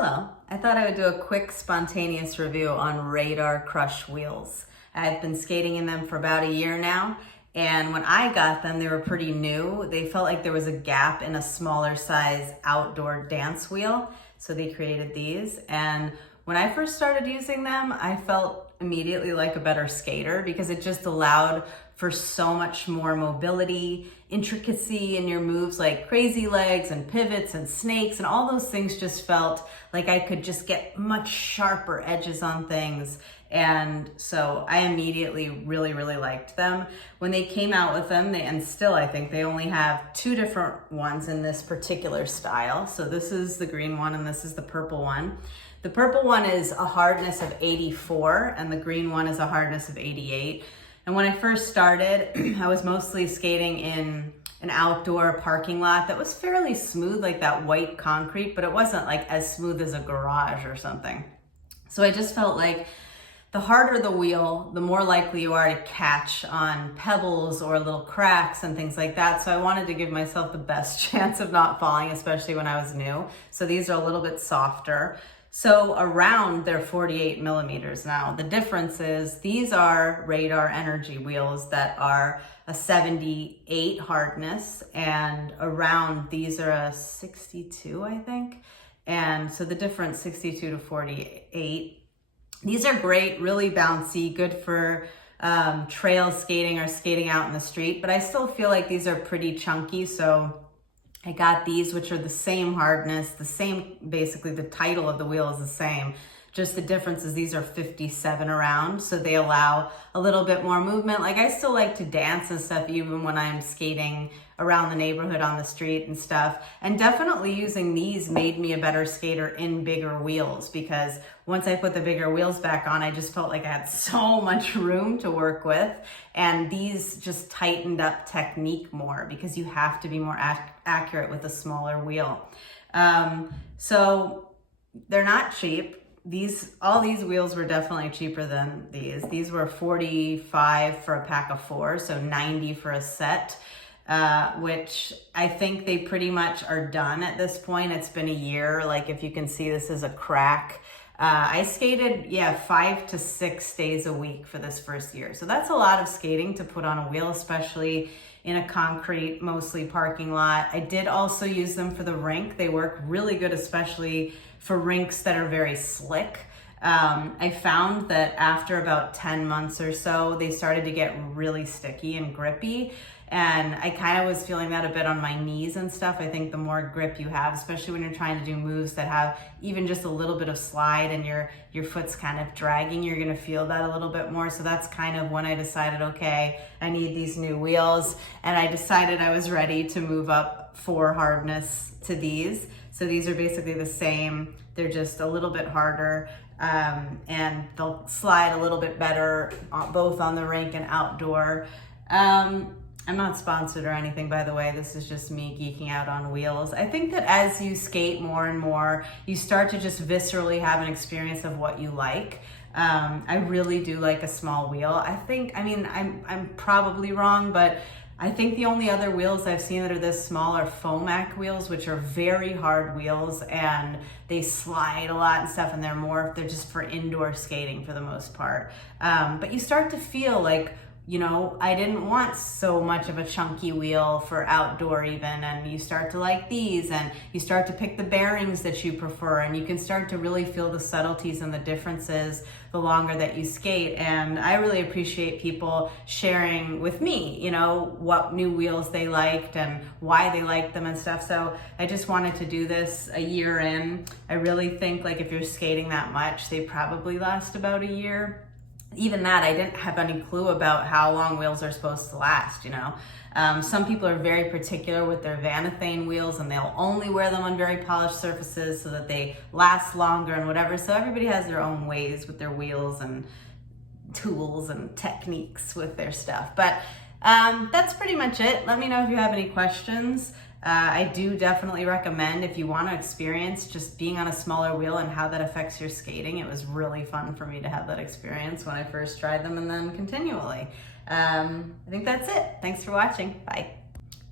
Hello, I thought I would do a quick spontaneous review on Radar Crush wheels. I've been skating in them for about a year now, and when I got them, they were pretty new. They felt like there was a gap in a smaller size outdoor dance wheel, so they created these. And when I first started using them, I felt immediately like a better skater because it just allowed for so much more mobility, intricacy in your moves, like crazy legs and pivots and snakes, and all those things just felt like I could just get much sharper edges on things. And so I immediately really liked them. When they came out with them, and still I think they only have two different ones in this particular style. So this is the green one and this is the purple one. The purple one is a hardness of 84 and the green one is a hardness of 88. And when I first started, I was mostly skating in an outdoor parking lot that was fairly smooth, like that white concrete, but it wasn't like as smooth as a garage or something. So I just felt like the harder the wheel, the more likely you are to catch on pebbles or little cracks and things like that. So I wanted to give myself the best chance of not falling, especially when I was new. So these are a little bit softer. So around they're 48 millimeters now. The difference is these are Radar Energy wheels that are a 78 hardness, and around these are a 62, I think. And so the difference 62 to 48. These are great, really bouncy, good for trail skating or skating out in the street, but I still feel like these are pretty chunky. So I got these, which are the same hardness, the same, basically the title of the wheel is the same. Just the difference is these are 57 around, so they allow a little bit more movement. Like I still like to dance and stuff even when I'm skating around the neighborhood on the street and stuff. And definitely using these made me a better skater in bigger wheels, because once I put the bigger wheels back on, I just felt like I had so much room to work with. And these just tightened up technique more because you have to be more accurate with a smaller wheel. So they're not cheap. All these wheels were definitely cheaper than these. These were 45 for a pack of 4, so 90 for a set, which I think they pretty much are done at this point. It's been a year. Like if you can see, this is a crack. I skated, 5 to 6 days a week for this first year. So that's a lot of skating to put on a wheel, especially in a concrete, mostly parking lot. I did also use them for the rink. They work really good, especially for rinks that are very slick. I found that after about 10 months or so, they started to get really sticky and grippy. And I kind of was feeling that a bit on my knees and stuff. I think the more grip you have, especially when you're trying to do moves that have even just a little bit of slide and your foot's kind of dragging, you're gonna feel that a little bit more. So that's kind of when I decided, okay, I need these new wheels. And I decided I was ready to move up 4 hardness to these. So these are basically the same. They're just a little bit harder. And they'll slide a little bit better, both on the rink and outdoor. I'm not sponsored or anything, by the way. This is just me geeking out on wheels. I think that as you skate more and more, you start to just viscerally have an experience of what you like. I really do like a small wheel. I'm probably wrong, but I think the only other wheels I've seen that are this small are Fomac wheels, which are very hard wheels and they slide a lot and stuff, and they're just for indoor skating for the most part. But you start to feel like, I didn't want so much of a chunky wheel for outdoor even, and you start to like these, and you start to pick the bearings that you prefer, and you can start to really feel the subtleties and the differences the longer that you skate. And I really appreciate people sharing with me, what new wheels they liked and why they liked them and stuff. So I just wanted to do this a year in. I really think like if you're skating that much, they probably last about a year. Even that, I didn't have any clue about how long wheels are supposed to last, Some people are very particular with their Vanathane wheels and they'll only wear them on very polished surfaces so that they last longer and whatever. So everybody has their own ways with their wheels and tools and techniques with their stuff. But that's pretty much it. Let me know if you have any questions. I do definitely recommend, if you want to experience just being on a smaller wheel and how that affects your skating. It was really fun for me to have that experience when I first tried them and then continually. I think that's it. Thanks for watching. Bye.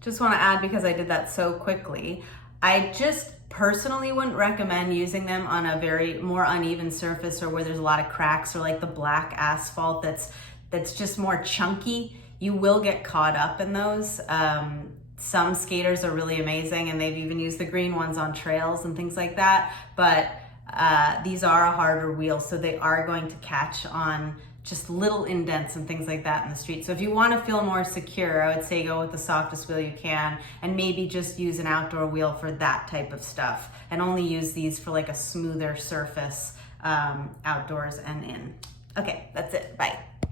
Just want to add, because I did that so quickly, I just personally wouldn't recommend using them on a very more uneven surface or where there's a lot of cracks, or like the black asphalt that's just more chunky. You will get caught up in those. Some skaters are really amazing, and they've even used the green ones on trails and things like that, but these are a harder wheel, so they are going to catch on just little indents and things like that in the street. So if you want to feel more secure, I would say go with the softest wheel you can, and maybe just use an outdoor wheel for that type of stuff, and only use these for like a smoother surface outdoors and in. Okay, that's it. Bye.